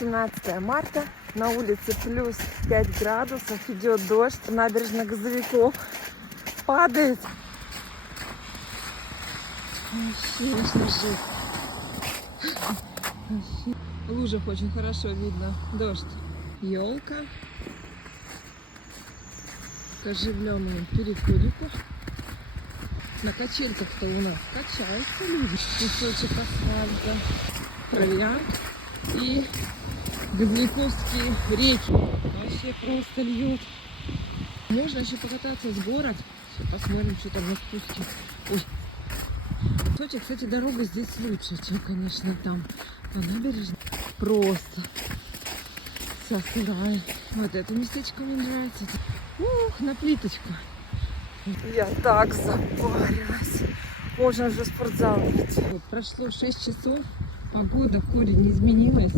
18 марта, на улице плюс 5 градусов, идет дождь, набережная Газовиков падает. Вообще жесть. В лужах очень хорошо видно дождь. Елка. К оживленному переходику. На качельках-то у нас качаются люди. Кусочек асфальта, травяк и Газовиковские реки. Вообще просто льет. Можно еще покататься с горок. Сейчас посмотрим, что там на спуске. Ой. Кстати, дорога здесь лучше, чем, конечно, там по набережной. Просто вся сырая. Вот это местечко мне нравится. Ух, на плиточку. Я так запарилась. Можно уже в спортзал идти. Вот, прошло 6 часов. Погода в корень не изменилась.